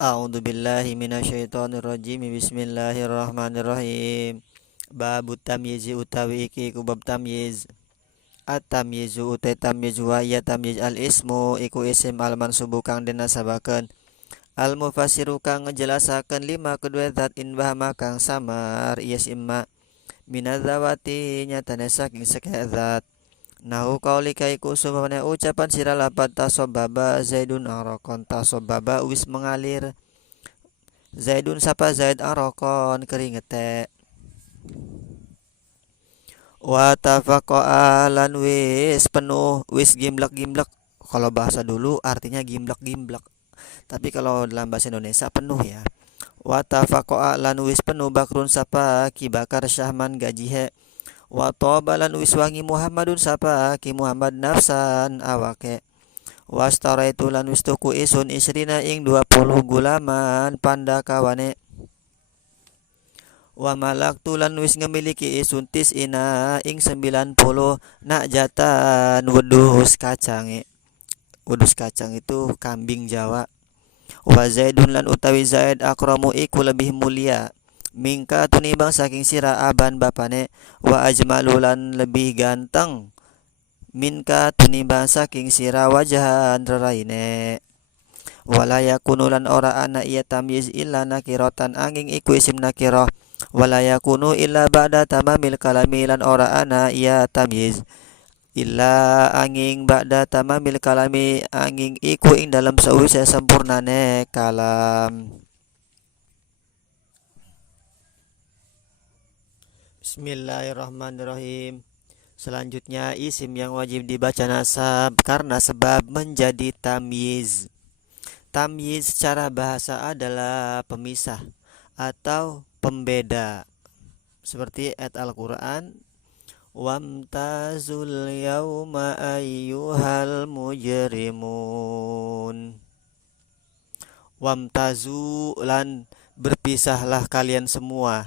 A'udzu billahi minasyaitonir rajim. Bismillahirrahmanirrahim. Babu tamyizi utawi iki ku bab tamyiz. At-tamyizu utai tamyiz wa ya tamyiz al-ismu iku isim al-mansubu kang dinasabakeun. Al-mufassiru kang ngejelasakeun lima kedua zat in bahama kang samar ieu imma minadzawati nyatane saking sakeh zat. Nahu kaulika iku sumane ucapan sira lapat tasobaba zaidun arokon tasobaba wis mengalir Zaidun sapa Zaid arokon keringete wa tafaqaa lan wis penuh wis gimblek-gimblek. Kalau bahasa dulu artinya gimblek-gimblek, tapi kalau dalam bahasa Indonesia penuh ya. Wa tafaqaa lan wis penuh bakrun sapa Ki Bakar Syahman gajihe wa toba lan wis wangi Muhammadun sapa Ki Muhammad nafsan awake wastaraitu lan wis tuku isun isrina ing 20 gulaman pandakawane wa malak tulan wis ngemiliki isun ina ing 90 nak jatan wedhus kacange. Wedhus kacang itu kambing Jawa. Wa Zaidun lan utawi Zaid akramu iku lebih mulia mingka tunimbang saking sira aban bapane wa ajmalulan lebih ganteng minka tunimbang saking sira wajahan reraine wala yakunu lan ora ana iya tamyiz illa nakiratan angin iku isim nakirah wala yakunu illa ba'da tamamil kalami lan ora ana iya tamyiz illa angin ba'da tamamil kalami angin iku ing dalam sawise sempurnane kalam. Bismillahirrahmanirrahim. Selanjutnya isim yang wajib dibaca nasab karena sebab menjadi tamyiz. Tamyiz secara bahasa adalah pemisah atau pembeda. Seperti ayat Al-Qur'an, wamtazul yauma ayyuhal mujrimun. Wamtazu lan berpisahlah kalian semua.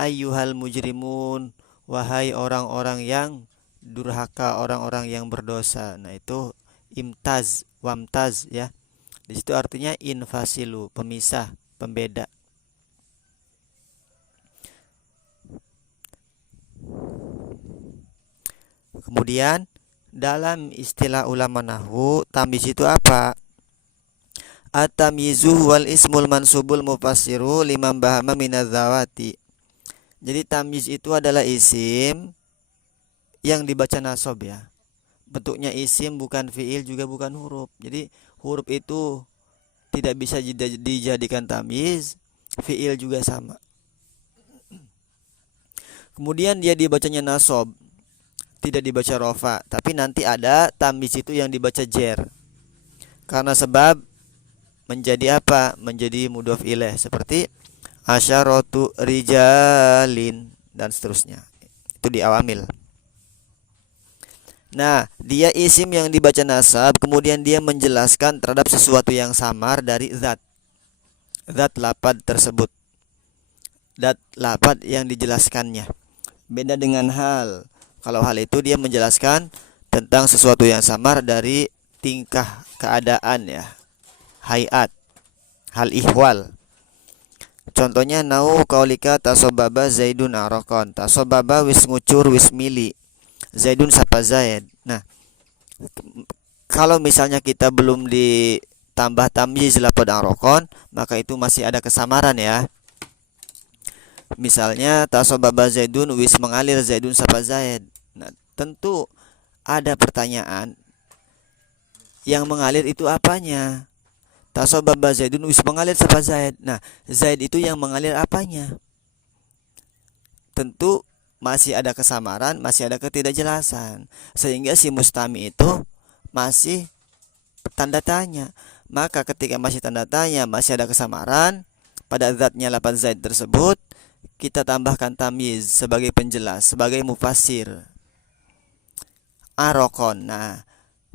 Ayyuhal mujrimun, wahai orang-orang yang durhaka, orang-orang yang berdosa. Nah, itu imtaz, wamtaz ya. Di situ artinya infasilu, pemisah, pembeda. Kemudian dalam istilah ulama nahwu, tamyiz itu apa? At-tamyizu wal ismul mansubul mufassiru liman bahama minadzawati. Jadi tamyiz itu adalah isim yang dibaca nasab ya. Bentuknya isim bukan fiil juga bukan huruf. Jadi huruf itu tidak bisa dijadikan tamyiz, fiil juga sama. Kemudian dia dibacanya nasab, tidak dibaca rofa, tapi nanti ada tamyiz itu yang dibaca jer. Karena sebab menjadi apa? Menjadi mudhof ilaih seperti asyaratu rijalin dan seterusnya. Itu di awamil. Nah, dia isim yang dibaca nasab, kemudian dia menjelaskan terhadap sesuatu yang samar dari zat. Zat lapad tersebut. Zat lapad yang dijelaskannya. Beda dengan hal. Kalau hal itu dia menjelaskan tentang sesuatu yang samar dari tingkah keadaan ya. Hayat. Hal ihwal. Contohnya nau kaulika tasobaba Zaidun arokon. Tasobaba wis ngucur wis mili. Zaidun sapa Zaid. Nah, kalau misalnya kita belum ditambah tamyiz lapad arokon, maka itu masih ada kesamaran ya. Misalnya tasobaba Zaidun wis mengalir Zaidun sapa Zaid. Nah, tentu ada pertanyaan, yang mengalir itu apanya? Tasobaba Zaidun wis mengalir sapa Zaid. Nah, Zaid itu yang mengalir apanya? Tentu masih ada kesamaran, masih ada ketidakjelasan. Sehingga si mustami itu masih tanda tanya. Maka ketika masih tanda tanya, masih ada kesamaran pada zatnya lapan Zaid tersebut, kita tambahkan tamyiz sebagai penjelas, sebagai mufassir. Arokon. Nah,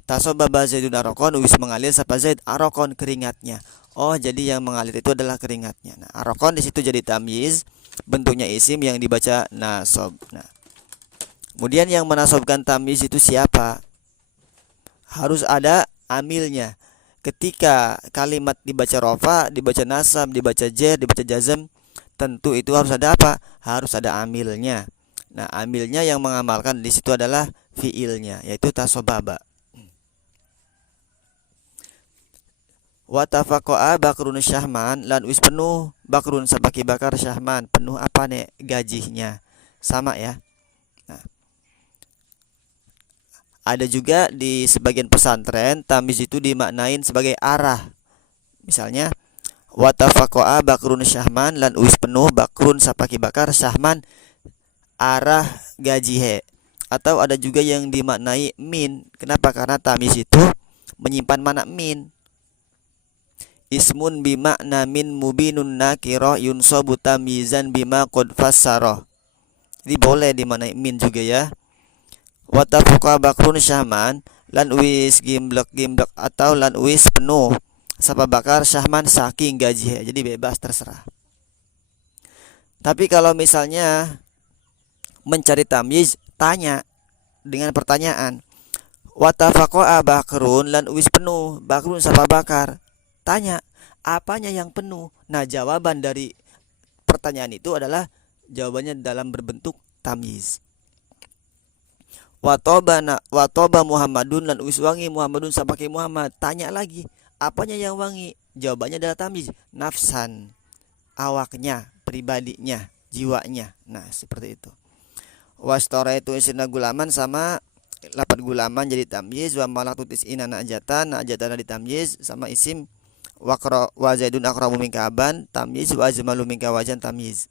tasobaba Zaidun arokon wis mengalir sapa Zaid arokon keringatnya. Oh, jadi yang mengalir itu adalah keringatnya. Nah, arokon di situ jadi tamyiz, bentuknya isim yang dibaca nasab. Nah, kemudian yang menasobkan tamyiz itu siapa? Harus ada amilnya. ketika kalimat dibaca rofa, dibaca nasab, dibaca jer, dibaca jazm, tentu itu harus ada apa? Harus ada amilnya. Nah, amilnya yang mengamalkan di situ adalah fiilnya, yaitu tasobaba. Wa tafaqa'a Bakrun Syahman, lan wis penuh Bakrun Sabaki Bakar Syahman, penuh apa nih gajinya. Sama ya. Nah, ada juga di sebagian pesantren tamyiz itu dimaknain sebagai arah. Misalnya wa tafaqa'a Bakrun Syahman, lan wis penuh Bakrun Sabaki Bakar Syahman, arah gajihe. Atau ada juga yang dimaknai min. Kenapa? Karena tamyiz itu menyimpan makna min. Ismun bimakna min mubinun nakirah yunsabu tamyizan bima qad fassara. Jadi boleh dimaknai min juga ya. Wa tafaqa Bakrun Syahman, lan wis gimblek atau lan wis penuh Sapa Bakar Syahman saking gajihe. Jadi bebas, terserah. Tapi kalau misalnya mencari tamyiz, tanya dengan pertanyaan. Wa tafaqa'a Bakrun, lan wis penuh Bakrun Sapa Bakar. Tanya, apanya yang penuh? Nah, jawaban dari pertanyaan itu adalah jawabannya dalam berbentuk tamyiz. Wa toba Muhammadun, lan wis wangi Muhammadun Sapake Muhammad. Tanya lagi, apanya yang wangi? Jawabannya adalah tamyiz, nafsan, awaknya, pribadinya, jiwanya. Nah, seperti itu. Wastora itu isina gulaman, sama lapat gulaman jadi tamyiz. Wa malak tutis ina najatan ditamyiz sama isim. Wa zaidun akramu minka aban tamyiz. Wa ajmalu minka wajan tamyiz.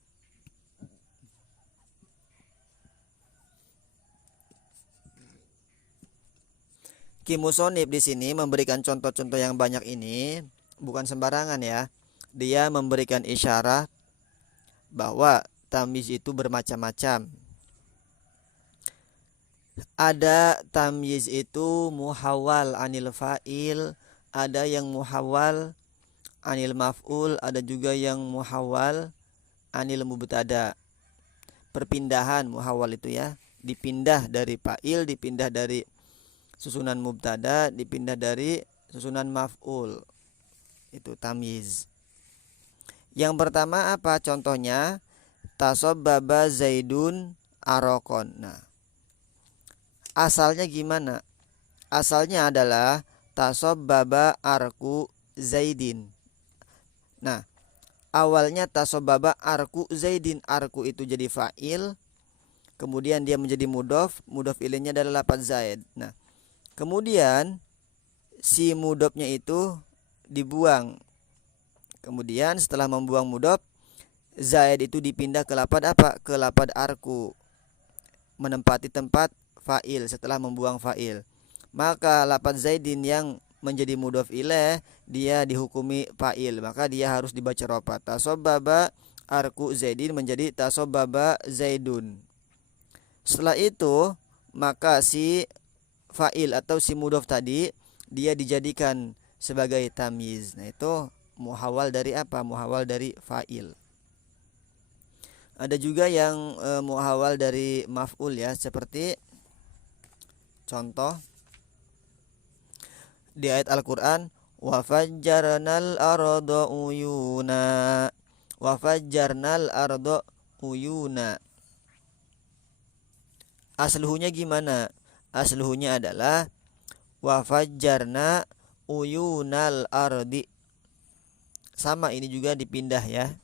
Ki Musonib di sini memberikan contoh-contoh yang banyak ini bukan sembarangan ya. Dia memberikan isyarat bahwa tamyiz itu bermacam-macam. Ada tamyiz itu muhawwal anil fa'il, ada yang muhawwal anil maf'ul, ada juga yang muhawwal anil mubtada. Perpindahan muhawwal itu ya, dipindah dari fa'il, dipindah dari susunan mubtada, dipindah dari susunan maf'ul. Itu tamyiz. Yang pertama apa contohnya? Tasobbaba Zaidun arokon. Nah, asalnya gimana? Asalnya adalah tasobbaba arku Zaidin. Nah, awalnya tasobbaba arku Zaidin. Arku itu jadi fa'il, kemudian dia menjadi mudhof ilainya adalah lafaz Zaid. Nah, kemudian si mudhofnya itu dibuang. Kemudian setelah membuang mudhof, Zaid itu dipindah ke lafaz apa? Ke lafaz arku, menempati tempat fa'il setelah membuang fa'il. Maka lafaz Zaidin yang menjadi mudhof ilaih dia dihukumi fa'il, maka dia harus dibaca rofa. Tasobbaba arku Zaidin menjadi tasobbaba Zaidun. Setelah itu maka si fa'il atau si mudhof tadi dia dijadikan sebagai tamyiz. Nah, itu muhawwal dari apa? Muhawwal dari fa'il. Ada juga yang muhawwal dari maf'ul ya, seperti contoh di ayat Al-Qur'an, wa fajjarnal arda uyuna. Wa fajjarnal arda uyuna. Asluhunya gimana? Asluhunya adalah wa fajjarna uyunal ardi. Sama, ini juga dipindah ya.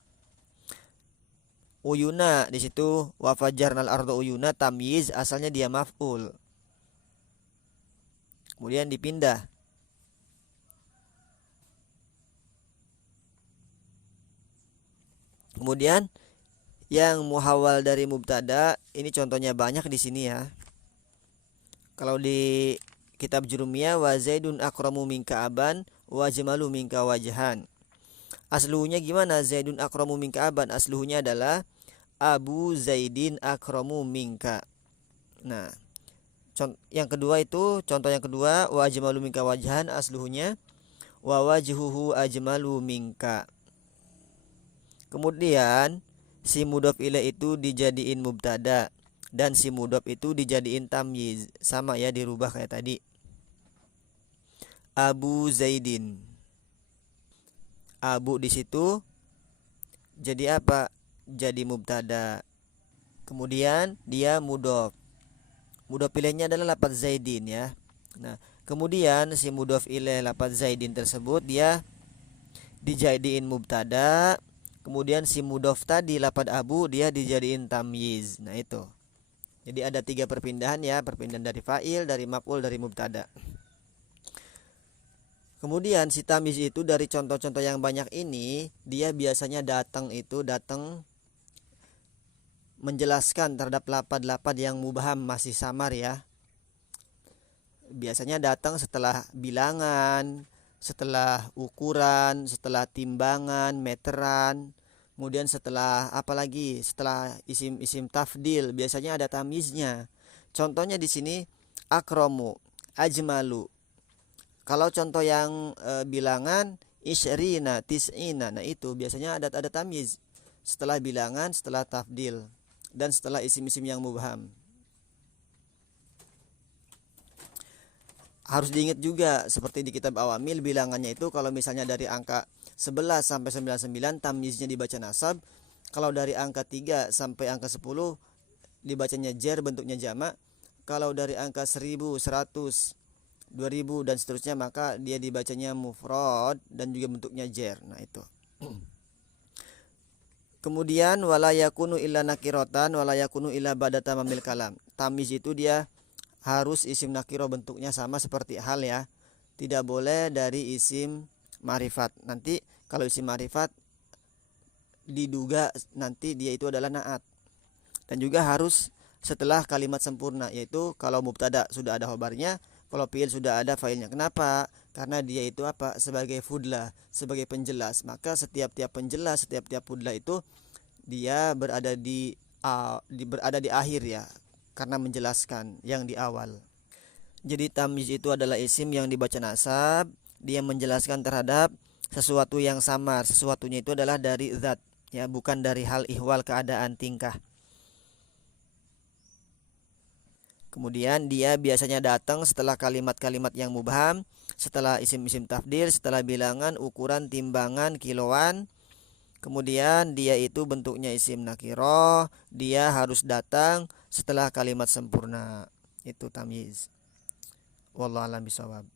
Uyuna di situ wa fajjarnal arda uyuna tamyiz, asalnya dia maf'ul. Kemudian dipindah. Kemudian yang muhawwal dari mubtada, ini contohnya banyak di sini ya. Kalau di kitab Jurumiyah, wa Zaidun akramu minka aban wa ajmalu minka wajhan. Asluhnya gimana? Zaidun akramu minka aban, asluhnya adalah Abu Zaidin akramu minka. Nah, yang kedua itu contoh yang kedua, wa ajmalu minka wajhan, asluhnya wa wajhuhu ajmalu minka. Kemudian si mudhof ilaih itu dijadiin mubtada dan si mudhof itu dijadiin tamyiz. Sama ya, dirubah kayak tadi. Abu Zaidin. abu di situ jadi apa? Jadi mubtada. Kemudian dia mudhof. Mudhof ilaihnya adalah lafaz zaidin ya. Nah, kemudian si mudhof ilaih lafaz zaidin tersebut dia dijadiin mubtada. Kemudian si mudhof tadi lafaz abu dia dijadiin tamyiz. Nah, itu. Jadi ada 3 perpindahan ya, perpindahan dari fa'il, dari maf'ul, dari mubtada. Kemudian si tamyiz itu dari contoh-contoh yang banyak ini dia biasanya datang menjelaskan terhadap lafaz-lafaz yang mubham masih samar ya. Biasanya datang setelah bilangan, setelah ukuran, setelah timbangan, meteran. Kemudian setelah apa lagi? Setelah isim-isim tafdil biasanya ada tamyiznya. Contohnya di sini akromu, ajmalu. Kalau contoh yang bilangan isyrina, tis'ina, nah itu biasanya ada tamyiz setelah bilangan, setelah tafdil dan setelah isim-isim yang mubham. Harus diingat juga seperti di kitab Awamil bilangannya itu kalau misalnya dari angka 11 sampai 99 tamyiznya dibaca nasab. Kalau dari angka 3 sampai angka 10 dibacanya jar bentuknya jamak. Kalau dari angka 1000, 100, 2000 dan seterusnya maka dia dibacanya mufrad dan juga bentuknya jar. Nah itu. Kemudian wala yakunu illa nakiratan wala yakunu illa ba'da tamamil kalam. Tamyiz itu dia harus isim nakiro bentuknya sama seperti hal ya. Tidak boleh dari isim ma'rifat. Nanti kalau isim ma'rifat diduga nanti dia itu adalah na'at. Dan juga harus setelah kalimat sempurna, yaitu kalau mubtada sudah ada khobarnya, kalau fi'il sudah ada fa'ilnya. Kenapa? Karena dia itu apa? Sebagai fudlah, sebagai penjelas. Maka setiap-tiap penjelas, setiap-tiap fudlah itu dia berada di akhir ya, karena menjelaskan yang di awal. Jadi tamyiz itu adalah isim yang dibaca nasab, dia menjelaskan terhadap sesuatu yang samar. Sesuatunya itu adalah dari zat ya, bukan dari hal ihwal, keadaan, tingkah. Kemudian dia biasanya datang setelah kalimat-kalimat yang mubham, setelah isim-isim tafdil, setelah bilangan, ukuran, timbangan, kiloan. Kemudian dia itu bentuknya isim nakiro, dia harus datang setelah kalimat sempurna. Itu tamyiz. Wallahu a'lam bishawab.